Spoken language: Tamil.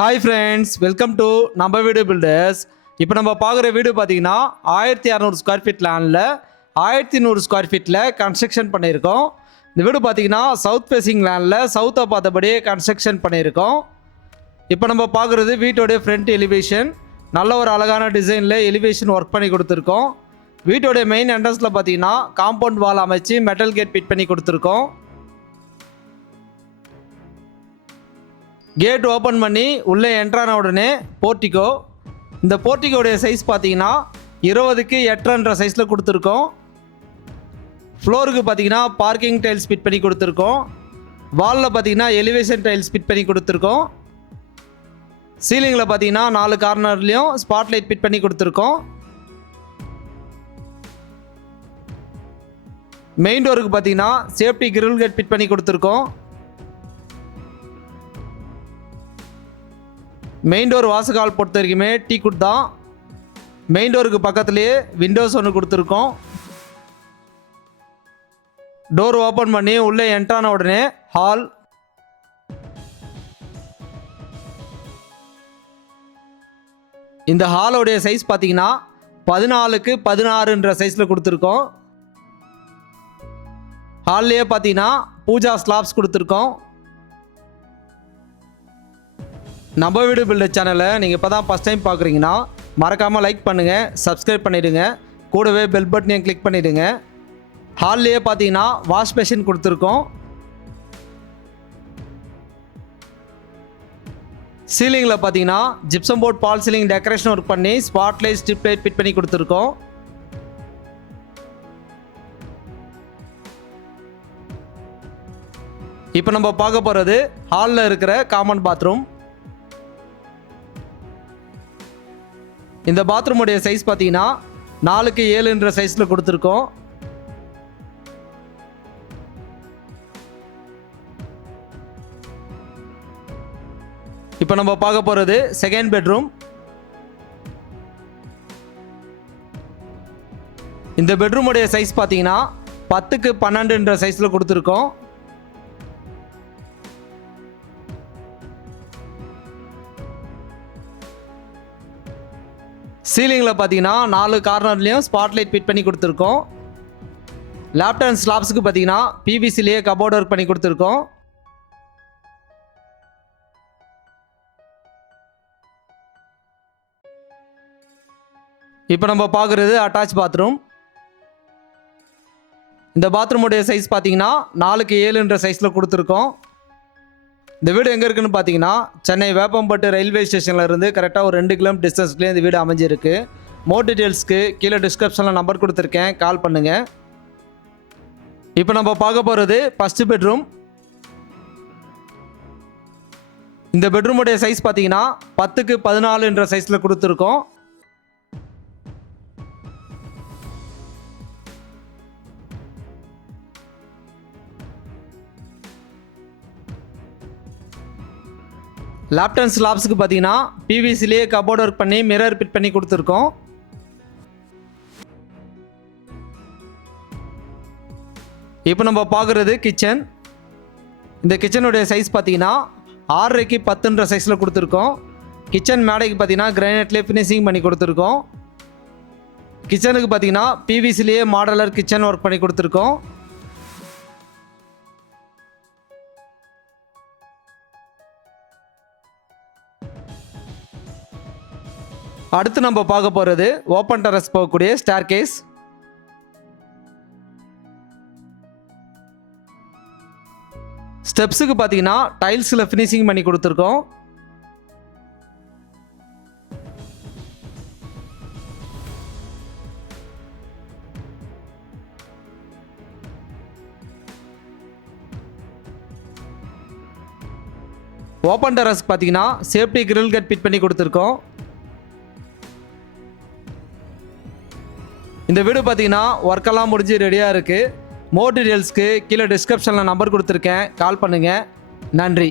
ஹாய் ஃப்ரெண்ட்ஸ், வெல்கம் டு நம்ம வீடு பில்டர்ஸ். இப்போ நம்ம பார்க்குற வீடு பார்த்தீங்கன்னா 1200 ஸ்கொயர் ஃபீட் லேண்டில் 1100 ஸ்கொயர் ஃபீட்டில் கன்ஸ்ட்ரக்ஷன் பண்ணியிருக்கோம். இந்த வீடு பார்த்தீங்கன்னா சவுத் ஃபேஸிங் லேண்டில் சவுத்தை பார்த்தபடியே கன்ஸ்ட்ரக்ஷன் பண்ணியிருக்கோம். இப்போ நம்ம பார்க்குறது வீட்டோடைய ஃப்ரண்ட் எலிவேஷன். நல்ல ஒரு அழகான டிசைனில் எலிவேஷன் ஒர்க் பண்ணி கொடுத்துருக்கோம். வீட்டோடைய மெயின் என்ட்ரன்ஸில் பார்த்தீங்கன்னா காம்பவுண்ட் வால் அமைச்சு மெட்டல் கேட் ஃபிட் பண்ணி கொடுத்துருக்கோம். கேட் ஓப்பன் பண்ணி உள்ளே என்ட்ரான உடனே போர்ட்டிகோ. இந்த போர்ட்டிகோடைய சைஸ் பார்த்தீங்கன்னா 20க்கு 8.5 சைஸில் கொடுத்துருக்கோம். ஃப்ளோருக்கு பார்த்தீங்கன்னா பார்க்கிங் டைல்ஸ் ஃபிட் பண்ணி கொடுத்துருக்கோம். வாலில் பார்த்தீங்கன்னா எலிவேஷன் டைல்ஸ் ஃபிட் பண்ணி கொடுத்துருக்கோம். சீலிங்கில் பார்த்தீங்கன்னா 4 கார்னர்லேயும் ஸ்பாட்லைட் ஃபிட் பண்ணி கொடுத்துருக்கோம். மெயின் டோருக்கு பார்த்தீங்கன்னா சேஃப்டி கிரில் கேட் ஃபிட் பண்ணி கொடுத்துருக்கோம். மெயின் டோர் வாசகால் பொறுத்த வரைக்குமே டீக்குட் தான். மெயின் டோருக்கு பக்கத்துலேயே விண்டோஸ் ஒன்று கொடுத்துருக்கோம். டோர் ஓப்பன் பண்ணி உள்ளே என்ட்ரான உடனே ஹால். இந்த ஹாலோடைய சைஸ் பார்த்தீங்கன்னா 14க்கு 16 சைஸில் கொடுத்துருக்கோம். ஹால்லேயே பார்த்தீங்கன்னா பூஜா ஸ்லாப்ஸ் கொடுத்துருக்கோம். நம்ம வீடு பில்டர் சேனலை நீங்கள் இப்போ தான் ஃபஸ்ட் டைம் பார்க்குறீங்கன்னா மறக்காமல் லைக் பண்ணுங்கள், சப்ஸ்கிரைப் பண்ணிவிடுங்க, கூடவே பெல் பட்டனையும் கிளிக் பண்ணிவிடுங்க. ஹால்லேயே பார்த்தீங்கன்னா வாஷ் பேஷன் கொடுத்துருக்கோம். சீலிங்கில் பார்த்தீங்கன்னா ஜிப்சம் போர்ட் பால் சீலிங் டெக்கரேஷன் ஒர்க் பண்ணி ஸ்பாட்லைட் ஸ்ட்ரிப் லைட் ஃபிட் பண்ணி கொடுத்துருக்கோம். இப்போ நம்ம பார்க்க போகிறது ஹாலில் இருக்கிற காமன் பாத்ரூம். இந்த பாத்ரூமுடைய சைஸ் பார்த்தீங்கன்னா 4க்கு 7 சைஸில் கொடுத்துருக்கோம். இப்போ நம்ம பார்க்க போகிறது செகண்ட் பெட்ரூம். இந்த பெட்ரூமுடைய சைஸ் பார்த்தீங்கன்னா 10க்கு 12 சைஸில் கொடுத்துருக்கோம். சீலிங்கில் பார்த்தீங்கன்னா 4 கார்னர்லேயும் ஸ்பாட்லைட் ஃபிட் பண்ணி கொடுத்துருக்கோம். லேப்ட் அண்ட் ஸ்லாப்ஸுக்கு பார்த்தீங்கன்னா பிவிசிலேயே கபோர்ட் ஒர்க் பண்ணி கொடுத்துருக்கோம். இப்போ நம்ம பார்க்குறது அட்டாச் பாத்ரூம். இந்த பாத்ரூமுடைய சைஸ் பார்த்தீங்கன்னா 4க்கு 7 சைஸில் கொடுத்துருக்கோம். இந்த வீடு எங்கே இருக்குதுன்னு பார்த்தீங்கன்னா சென்னை வேப்பம்பட்டு ரயில்வே ஸ்டேஷனில் இருந்து கரெக்டாக ஒரு 2 கிலோமீட்டர் டிஸ்டன்ஸ்லேயே இந்த வீடு அமைஞ்சிருக்கு. மோர் டீட்டெயில்ஸ்க்கு கீழே டிஸ்கிரிப்ஷனில் நம்பர் கொடுத்துருக்கேன், கால் பண்ணுங்கள். இப்போ நம்ம பார்க்க போகிறது ஃபஸ்ட்டு பெட்ரூம். இந்த பெட்ரூமுடைய சைஸ் பார்த்தீங்கன்னா 10க்கு 14 சைஸில் கொடுத்துருக்கோம். லேப்ட் அண்ட் ஸ்லாப்ஸுக்கு பார்த்தீங்கன்னா பிவிசிலேயே கபோர்ட் ஒர்க் பண்ணி மிரர் ஃபிட் பண்ணி கொடுத்துருக்கோம். இப்போ நம்ம பார்க்குறது கிச்சன். இந்த கிச்சனுடைய சைஸ் பார்த்தீங்கன்னா 6க்கு 10 சைஸில் கொடுத்துருக்கோம். கிச்சன் மேடைக்கு பார்த்தீங்கன்னா கிரானைட்லேயே ஃபினிஷிங் பண்ணி கொடுத்துருக்கோம். கிச்சனுக்கு பார்த்தீங்கன்னா பிவிசிலேயே மாடலர் கிச்சன் ஒர்க் பண்ணி கொடுத்துருக்கோம். அடுத்து நம்ம பார்க்க போகிறது ஓப்பன் டெரஸ் போகக்கூடிய ஸ்டேர்கேஸ். ஸ்டெப்ஸுக்கு பார்த்தீங்கன்னா டைல்ஸில் ஃபினிஷிங் பண்ணி கொடுத்துருக்கோம். ஓப்பன் டெரஸ்க்கு பார்த்தீங்கன்னா சேஃப்டி கிரில் கேட் ஃபிட் பண்ணி கொடுத்துருக்கோம். இந்த வீடு பார்த்தீங்கன்னா ஒர்க்கெல்லாம் முடிஞ்சு ரெடியாக இருக்குது. மோர் டீட்டெயில்ஸ்க்கு கீழே டிஸ்கிரிப்ஷனில் நம்பர் கொடுத்துருக்கேன், கால் பண்ணுங்கள். நன்றி.